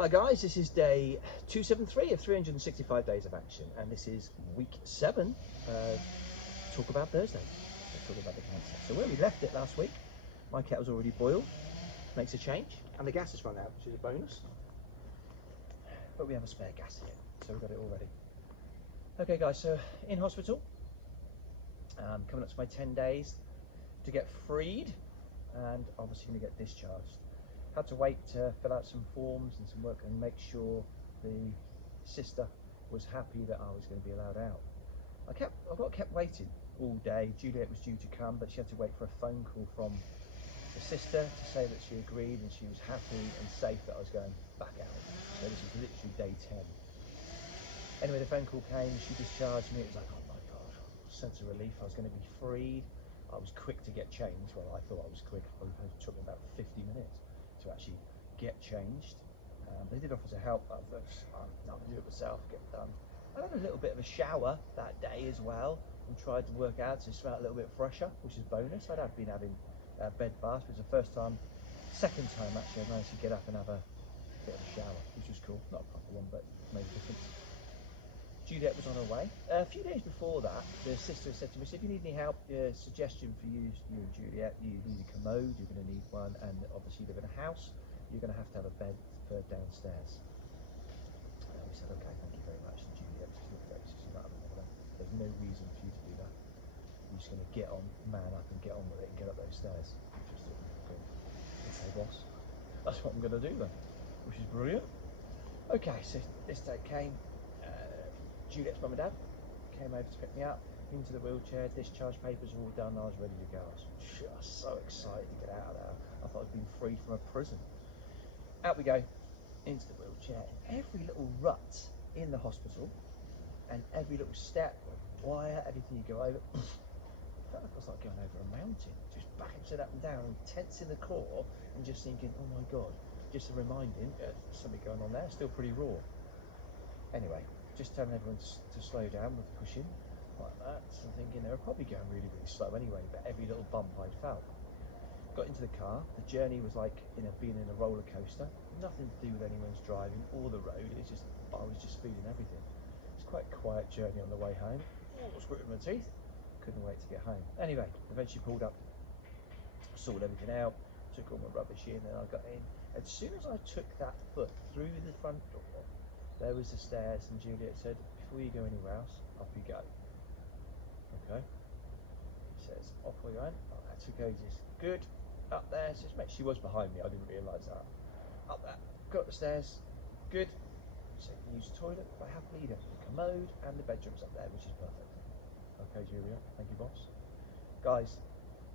Hi guys, this is day 273 of 365 days of action, and this is week 7. Talk about Thursday. Let's talk about the cancer. So where we left it last week, my kettle's already boiled, makes a change, and the gas has run out, which is a bonus. But we have a spare gas here, so we've got it all ready. Okay guys, so in hospital, coming up to my 10 days to get freed, and obviously going to get discharged. Had to wait to fill out some forms and some work and make sure the sister was happy that I was going to be allowed out. I kept waiting all day. Juliet was due to come, but she had to wait for a phone call from the sister to say that she agreed and she was happy and safe that I was going back out. So this was literally day 10. Anyway, the phone call came, she discharged me. It was like, oh my God, sense of relief. I was going to be freed. I was quick to get changed. Well, I thought I was quick. It took me about 50 minutes to actually get changed. They did offer to help, but I'll do it myself, get it done. I had a little bit of a shower that day as well and tried to work out to smell a little bit fresher, which is bonus. I'd been having bed baths. It was the second time actually I managed to get up and have a bit of a shower, which was cool. Not a proper one, but made a difference. Juliet was on her way. A few days before that, the sister said to me, if you need any help, suggestion for you and Juliet, you need a commode, you're going to need one, and obviously you live in a house, you're going to have a bed for downstairs. We said, okay, thank you very much. And Juliet just looked at it, she said, there's no reason for you to do that. You're just going to get on, man up and get on with it and get up those stairs. Just thought, okay, boss. That's what I'm going to do then, which is brilliant. Okay, so this day came. Juliet's mum and dad came over to pick me up into the wheelchair. Discharge papers were all done. I was ready to go. I was just so excited to get out of there. I thought I'd been freed from a prison. Out we go into the wheelchair. Every little rut in the hospital and every little step, wire, everything you go over, I felt like I was like going over a mountain, just backing it up and down and tense in the core and just thinking, oh my God, just a reminding, something going on there, still pretty raw. Anyway, just telling everyone to slow down with the pushing like that. So I'm thinking they were probably going really, really slow anyway, but every little bump I felt. Got into the car. The journey was like being in a roller coaster. Nothing to do with anyone's driving or the road. It's just I was just feeling everything. It's quite a quiet journey on the way home. I was gritting my teeth. Couldn't wait to get home. Anyway, eventually pulled up, sorted everything out, took all my rubbish in, and I got in. As soon as I took that foot through the front door, there was the stairs, and Juliet said, before you go anywhere else, off you go. Okay. He says, off we went. Oh, that took ages. Good. Up there. She was behind me. I didn't realise that. Up there. Got the stairs. Good. So you can use the toilet quite happily. You have the commode and the bedroom's up there, which is perfect. Okay, Juliet. Thank you, boss. Guys,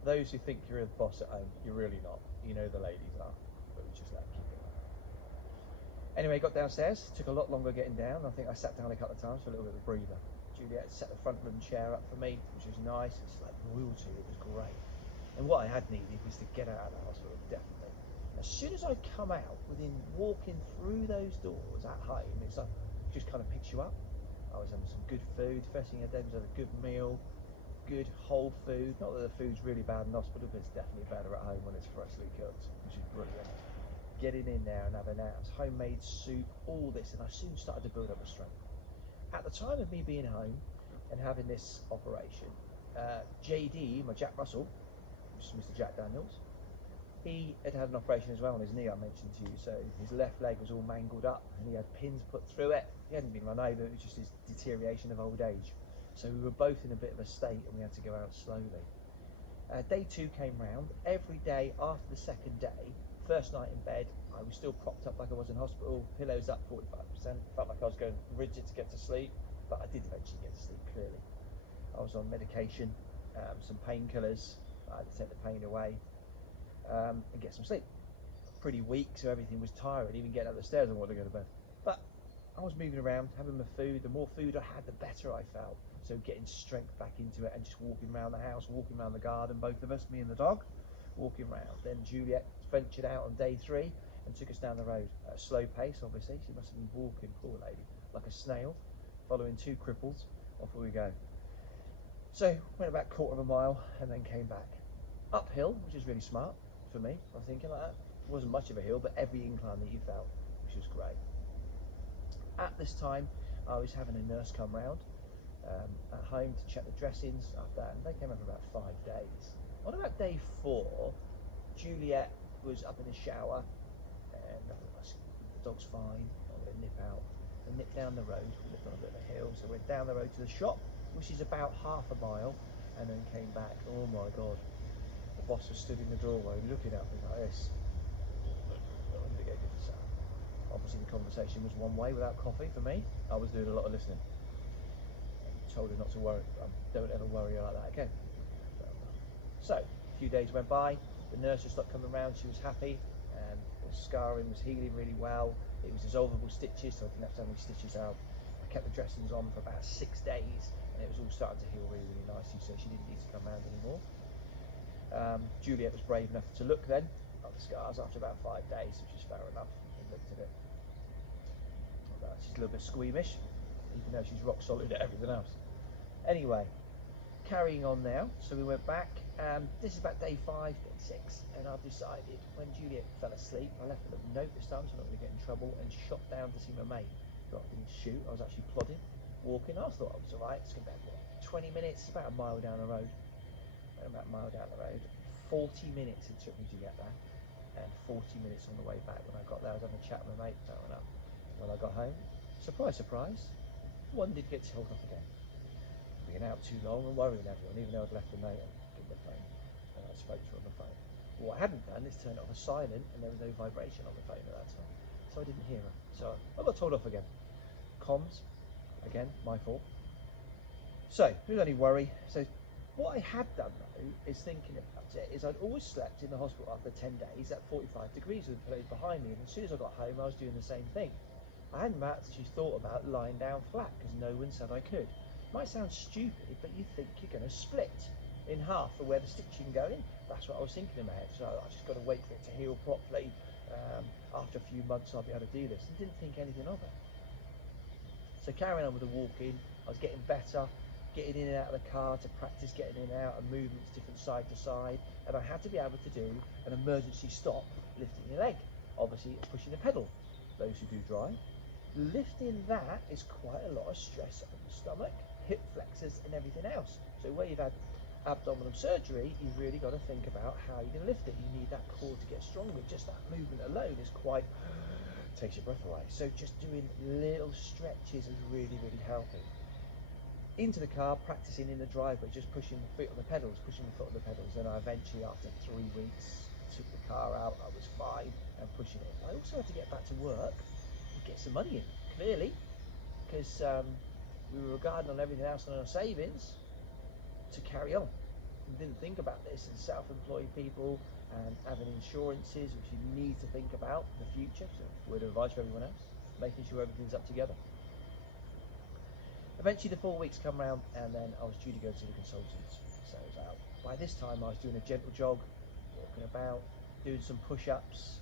those who think you're the boss at home, you're really not. You know the ladies are. But we just let them keep it. Anyway, got downstairs, took a lot longer getting down. I think I sat down a couple of times for a little bit of a breather. Juliet set the front room chair up for me, which was nice. It's like royalty, it was great. And what I had needed was to get out of the hospital, definitely. As soon as I come out, within walking through those doors at home, it's like, just kind of picks you up. I was having some good food. First thing I did was have a good meal, good whole food. Not that the food's really bad in hospital, but it's definitely better at home when it's freshly cooked, which is brilliant. Getting in there and having that homemade soup, all this, and I soon started to build up a strength. At the time of me being home and having this operation, JD, my Jack Russell, which is Mr. Jack Daniels, he had an operation as well on his knee, I mentioned to you, so his left leg was all mangled up and he had pins put through it. He hadn't been run over, it was just his deterioration of old age. So we were both in a bit of a state and we had to go out slowly. Day 2 came round. Every day after the second day, first night in bed, I was still propped up like I was in hospital, pillows up 45%, felt like I was going rigid to get to sleep, but I did eventually get to sleep, clearly. I was on medication, some painkillers, I had to take the pain away, and get some sleep. Pretty weak, so everything was tiring, even getting up the stairs I wanted to go to bed. But I was moving around, having my food, the more food I had, the better I felt. So getting strength back into it and just walking around the house, walking around the garden, both of us, me and the dog, walking around. Then Juliet ventured out on day 3 and took us down the road at a slow pace, obviously. She must have been walking, poor lady, like a snail, following 2 cripples. Off we go. So went about a quarter of a mile and then came back. Uphill, which is really smart for me. I'm thinking like that. It wasn't much of a hill, but every incline that you felt, which which was great. At this time, I was having a nurse come round at home to check the dressings after that, and they came over about 5 days. On about day 4, Juliet was up in the shower, and I thought, the dog's fine, I'm going to nip out. And nip down the road. We lived on a bit of a hill, so we went down the road to the shop, which is about half a mile, and then came back. Oh my God. The boss was stood in the doorway looking at me like this. Obviously the conversation was one way without coffee for me. I was doing a lot of listening. I told her not to worry. Don't ever worry like that again. So, a few days went by, the nurse just stopped coming around, she was happy, and the scarring was healing really well. It was dissolvable stitches, so I didn't have to have any stitches out. I kept the dressings on for about 6 days, and it was all starting to heal really, really nicely, so she didn't need to come around anymore. Juliet was brave enough to look then at the scars after about 5 days, which is fair enough. I looked at it. She's a little bit squeamish, even though she's rock solid at everything else. Anyway, carrying on now, so we went back. This is about day 5, day 6, and I've decided when Juliet fell asleep, I left a little note this time so I'm not going to get in trouble, and shot down to see my mate. So I didn't shoot, I was actually plodding, walking. I thought I was alright. It's going to be about 20 minutes, about a mile down the road. 40 minutes it took me to get there, and 40 minutes on the way back. When I got there, I was having a chat with my mate, fair enough. When I got home, surprise, surprise, one did get told off again. Being out too long and worrying everyone, even though I'd left a note and given the phone, and I spoke to her on the phone. What I hadn't done is turn it off as silent, and there was no vibration on the phone at that time, so I didn't hear her. So I got told off again. Comms, again, my fault. So, who's only worry? So, what I had done though, is thinking about it, is I'd always slept in the hospital after 10 days at 45 degrees with the pillows behind me, and as soon as I got home, I was doing the same thing. I hadn't actually thought about lying down flat, because no one said I could. Might sound stupid, but you think you're going to split in half for where the stitching going. That's what I was thinking in my head. So I just got to wait for it to heal properly. After a few months, I'll be able to do this. And didn't think anything of it. So carrying on with the walking, I was getting better, getting in and out of the car to practice getting in and out and movements different side to side. And I had to be able to do an emergency stop, lifting your leg. Obviously, it's pushing the pedal. Those who do drive. Lifting that is quite a lot of stress on the stomach, hip flexors and everything else. So where you've had abdominal surgery, you've really got to think about how you're going to lift it. You need that core to get stronger. Just that movement alone is quite, takes your breath away. So just doing little stretches is really, really helping. Into the car, practicing in the driveway, just pushing the foot on the pedals, and I eventually, after 3 weeks, took the car out. I was fine and pushing it. I also had to get back to work, get some money in, clearly, because we were regarding on everything else on our savings to carry on. We didn't think about this as self-employed people and having insurances, which you need to think about in the future. So, word of advice for everyone else, making sure everything's up together. Eventually, the 4 weeks come round, and then I was due to go to the consultants. So I was out. By this time, I was doing a gentle jog, walking about, doing some push-ups.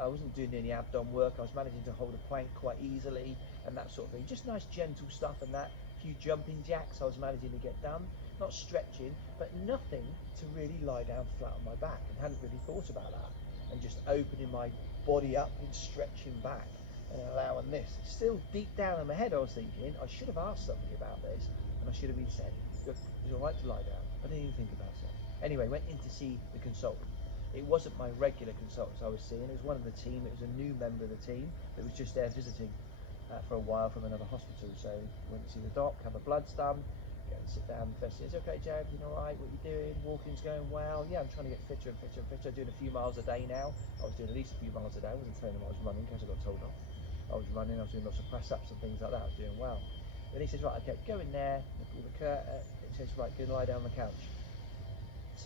I wasn't doing any abdom work. I was managing to hold a plank quite easily and that sort of thing. Just nice gentle stuff and that. A few jumping jacks I was managing to get done. Not stretching, but nothing to really lie down flat on my back, and hadn't really thought about that. And just opening my body up and stretching back and allowing this. Still deep down in my head I was thinking, I should have asked somebody about this, and I should have been said, look, it's all right to lie down. I didn't even think about it. Anyway, went in to see the consultant. It wasn't my regular consultants I was seeing, it was one of the team. It was a new member of the team that was just there visiting for a while from another hospital. So went to see the doc, have a bloods done, go and sit down. First, it's okay, Joe, everything all right? What are you doing? Walking's going well. Yeah, I'm trying to get fitter and fitter and fitter. Doing a few miles a day now. I was doing at least a few miles a day. I wasn't telling them I was running because I got told off. I was running, I was doing lots of press-ups and things like that. I was doing well. Then he says, right, okay, go in there. Pull the curtain. It says, right, go and lie down on the couch.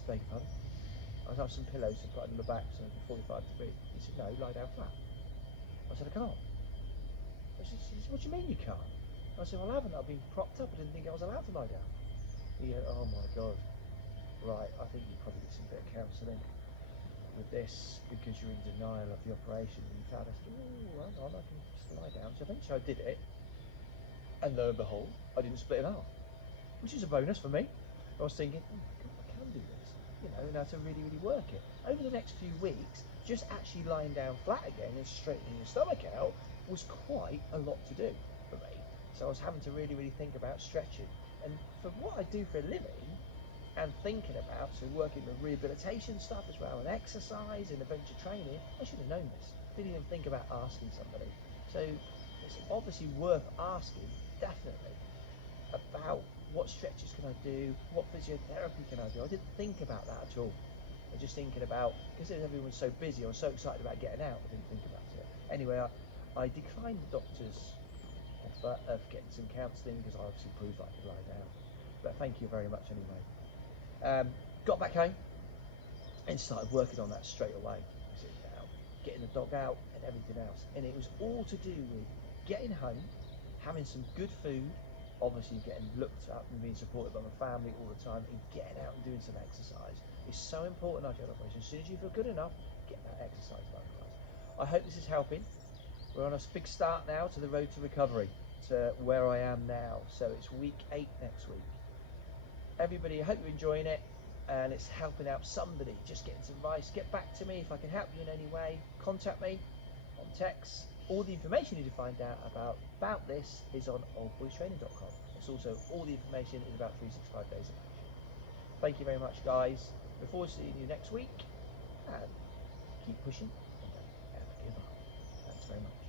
Beg your pardon? I have some pillows and put it in the back, so 45 degrees. He said, no, lie down flat. I said, I can't. He said, what do you mean you can't? I said, well, I haven't. I've been propped up. I didn't think I was allowed to lie down. He went, oh my God. Right, I think you probably need some bit of counselling with this, because you're in denial of the operation. And you found, I said, oh, hang on, I can just lie down. So eventually I did it, and lo and behold, I didn't split in half, which is a bonus for me. I was thinking, oh my God, I can do this. You know, and how to really, really work it. Over the next few weeks, just actually lying down flat again and straightening your stomach out was quite a lot to do for me. So I was having to really think about stretching. And for what I do for a living, and thinking about, so working with rehabilitation stuff as well, and exercise and adventure training, I should have known this. Didn't even think about asking somebody. So it's obviously worth asking, definitely, about what stretches can I do, what physiotherapy can I do. I didn't think about that at all. I was just thinking about, because everyone's so busy, I was so excited about getting out, I didn't think about it. Anyway, I declined the doctor's offer of getting some counselling because I obviously proved that I could lie down. But thank you very much anyway. Got back home and started working on that straight away. Sitting down, getting the dog out and everything else. And it was all to do with getting home, having some good food, obviously getting looked up and being supported by my family all the time, and getting out and doing some exercise. It's so important after your operation. As soon as you feel good enough, get that exercise done, guys. I hope this is helping. We're on a big start now to the road to recovery, to where I am now. So it's week 8 next week. Everybody, I hope you're enjoying it and it's helping out somebody, just getting some advice. Get back to me if I can help you in any way. Contact me on text. All the information you need to find out about this is on oldboystraining.com. It's also all the information is about 365 days of action. Thank you very much, guys. Look forward to seeing you next week, and keep pushing and don't ever give up. Thanks very much.